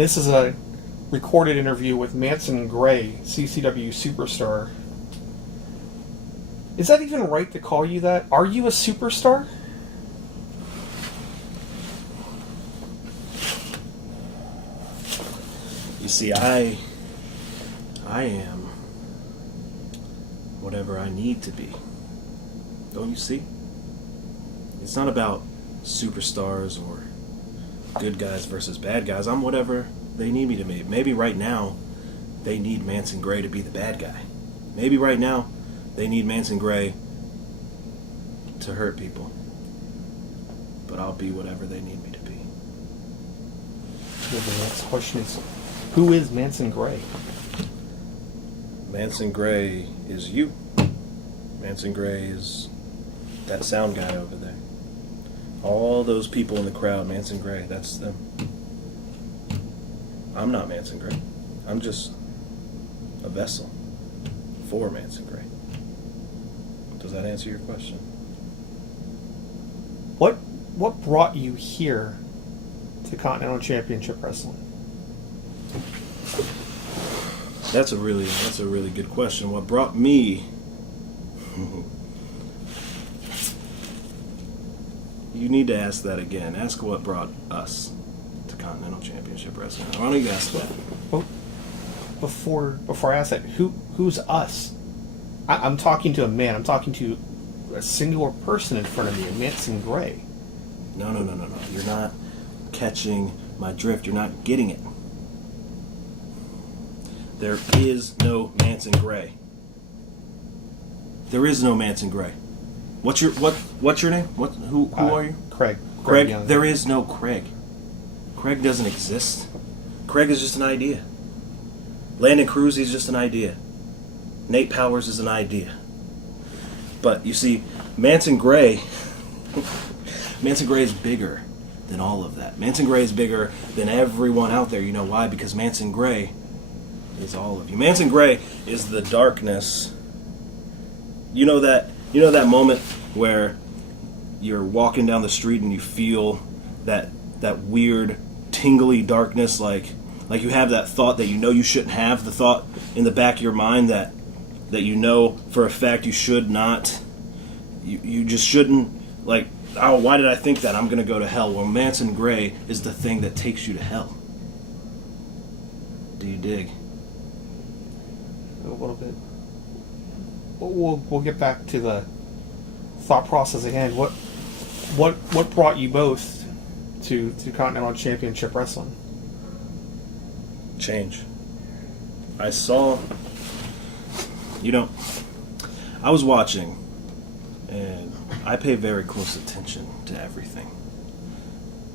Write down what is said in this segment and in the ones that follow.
This is a recorded interview with Manson Gray, CCW superstar. Is that even right to call you that? Are you a superstar? You see, I am whatever I need to be. Don't you see? It's not about superstars or good guys versus bad guys. I'm whatever they need me to be. Maybe right now they need Manson Gray to be the bad guy. Maybe right now they need Manson Gray to hurt people. But I'll be whatever they need me to be. Yeah, the next question is, who is Manson Gray? Manson Gray is you. Manson Gray is that sound guy over there. All those people in the crowd, Manson Gray, that's them. I'm not Manson Gray. I'm just a vessel for Manson Gray. Does that answer your question? What brought you here to Continental Championship Wrestling? That's a really good question. What brought me? You need to ask that again. Ask what brought us to Continental Championship Wrestling. Why don't you ask that? Well, before I ask that, who's us? I'm talking to a man. I'm talking to a singular person in front of me, Manson Gray. No. You're not catching my drift. You're not getting it. There is no Manson Gray. There is no Manson Gray. What's your name? Who are you? Craig. Craig. Young. There is no Craig. Craig doesn't exist. Craig is just an idea. Landon Cruz is just an idea. Nate Powers is an idea. But you see, Manson Gray is bigger than all of that. Manson Gray is bigger than everyone out there. You know why? Because Manson Gray is all of you. Manson Gray is the darkness. You know that moment where you're walking down the street and you feel that weird tingly darkness, like you have that thought that you know you shouldn't have, the thought in the back of your mind that you know for a fact you should not, you just shouldn't, like, oh, why did I think that? I'm going to go to hell. Well, Manson Gray is the thing that takes you to hell. Do you dig? A little bit. We'll get back to the thought process at hand. What brought you both to Continental Championship Wrestling? Change. I saw, I was watching, and I pay very close attention to everything.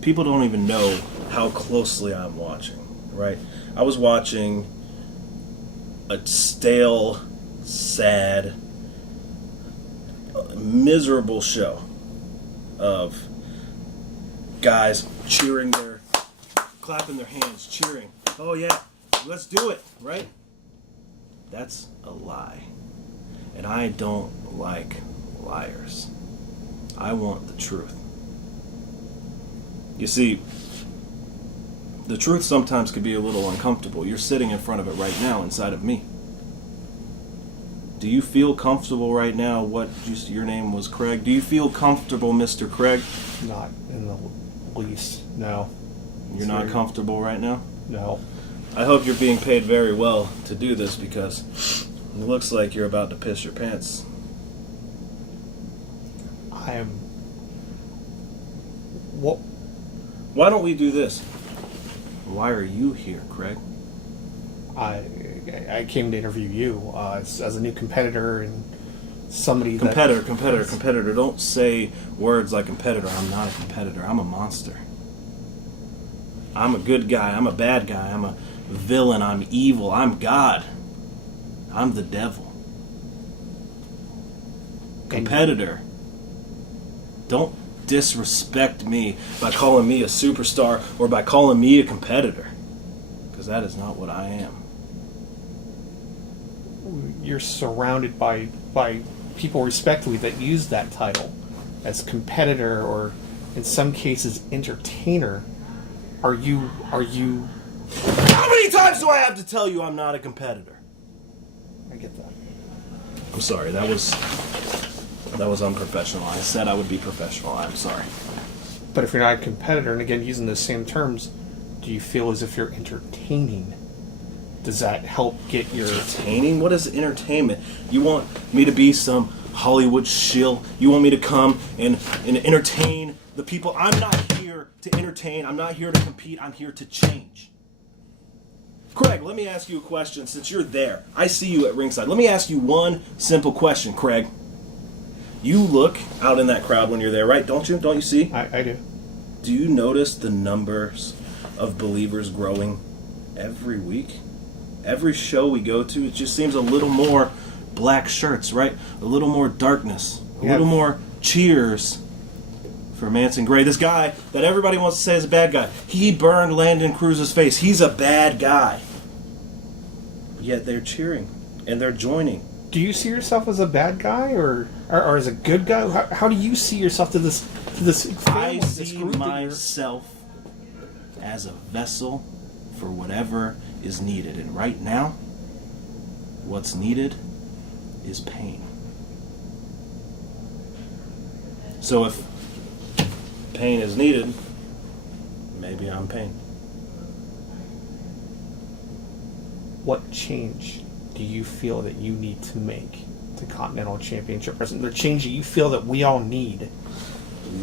People don't even know how closely I'm watching, right? I was watching a stale, sad, miserable show of guys clapping their hands, cheering. Oh yeah, let's do it, right? That's a lie. And I don't like liars. I want the truth. You see, the truth sometimes can be a little uncomfortable. You're sitting in front of it right now inside of me. Do you feel comfortable right now? Your name was Craig. Do you feel comfortable, Mr. Craig? Not in the least, no. You're not comfortable right now? No. I hope you're being paid very well to do this, because it looks like you're about to piss your pants. I am... What? Why don't we do this? Why are you here, Craig? I came to interview you as a new competitor and somebody Competitor. Don't say words like competitor. I'm not a competitor. I'm a monster. I'm a good guy. I'm a bad guy. I'm a villain. I'm evil. I'm God. I'm the devil. Competitor. Don't disrespect me by calling me a superstar or by calling me a competitor, because that is not what I am. You're surrounded by people, respectively, that use that title as competitor or in some cases entertainer. Are you How many times do I have to tell you I'm not a competitor? I get that. I'm sorry, that was unprofessional. I said I would be professional. I'm sorry. But if you're not a competitor, and again, using the same terms, do you feel as if you're entertaining? Does that help get your... Entertaining? What is entertainment? You want me to be some Hollywood shill? You want me to come and entertain the people? I'm not here to entertain. I'm not here to compete. I'm here to change. Craig, let me ask you a question since you're there. I see you at ringside. Let me ask you one simple question, Craig. You look out in that crowd when you're there, right? Don't you? Don't you see? I do. Do you notice the numbers of believers growing every week? Every show we go to, it just seems a little more black shirts, right? A little more darkness. A little more cheers for Manson Gray. This guy that everybody wants to say is a bad guy. He burned Landon Cruz's face. He's a bad guy. Yet they're cheering and they're joining. Do you see yourself as a bad guy or as a good guy? How do you see yourself to this family, I see myself as a vessel for whatever is needed. And right now, what's needed is pain. So if pain is needed, maybe I'm pain. What change do you feel that you need to make to Continental Championship Wrestling? The change that you feel that we all need?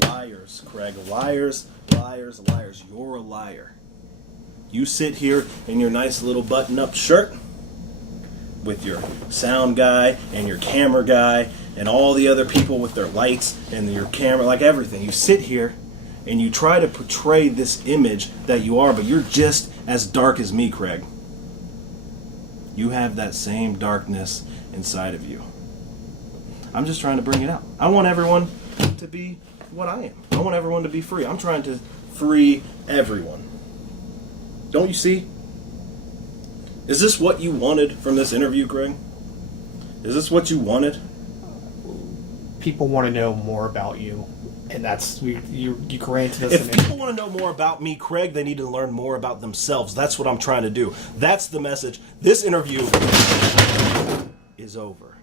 Liars, Craig. Liars, liars, liars. You're a liar. You sit here in your nice little button-up shirt with your sound guy and your camera guy and all the other people with their lights and your camera, like everything. You sit here and you try to portray this image that you are, but you're just as dark as me, Craig. You have that same darkness inside of you. I'm just trying to bring it out. I want everyone to be what I am. I want everyone to be free. I'm trying to free everyone. Don't you see? Is this what you wanted from this interview, Craig? Is this what you wanted? People want to know more about you, and that's you granted us. If people want to know more about me, Craig, they need to learn more about themselves. That's what I'm trying to do. That's the message. This interview is over.